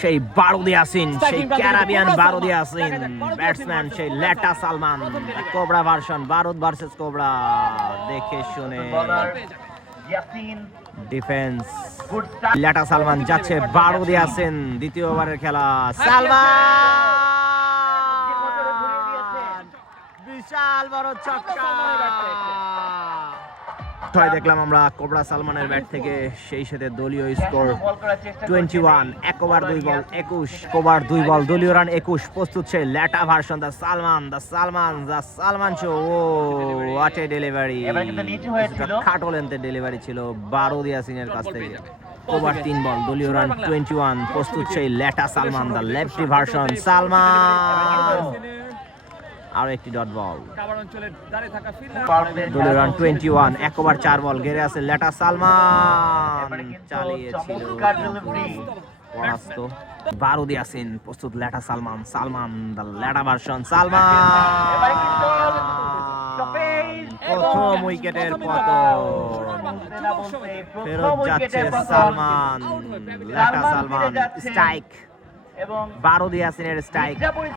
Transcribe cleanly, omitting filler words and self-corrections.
সেই বারুদ ইয়াসিন, সেই ক্যারাবিয়ান বারুদ ইয়াসিন, ব্যাটসম্যান সেই লেটা সালমান। কোবরা ভার্সন, বারুদ ভার্সেস কোবরা। দেখে শুনে ডিফেন্স। লেটা সালমান যাচ্ছে, বারুদ ইয়াসিন। দ্বিতীয় ওভারের খেলা। সালমান বিশাল বড় ছক্কা। দেখলাম আমরা কোবরা সালমানের ব্যাট থেকে। সেই সাথে দলীয় স্কোর 21, 1 ওভার 2 বল 21, কোবরার 2 বল, দলীয় রান 21। প্রস্তুত সেই লেটা version, the Salman show. Oh what a delivery! খাটো লেন্থের ডেলিভারি ছিল বারুদ ইয়াসিনের কাছ থেকে। কোবরার 3 বল, দলীয় রান 21। প্রস্তুত সেই লেটা Salman, the lefty version, Salman. আর একটি ডট বল, দলীয় রান 21। 1 ওভার 4 বল, ঘেরে আছে লেটা সালমান। চালিয়েছিল পরাস্ত বারুদ ইয়াসিন। প্রস্তুত লেটা সালমান, দ্য লেটা ভার্সন, সালমান। প্রথম উইকেটের পতন। ফেরত যাচ্ছে সালমান, লেটা সালমান। স্ট্রাইক, বারুদ ইয়াসিনের স্ট্রাইক।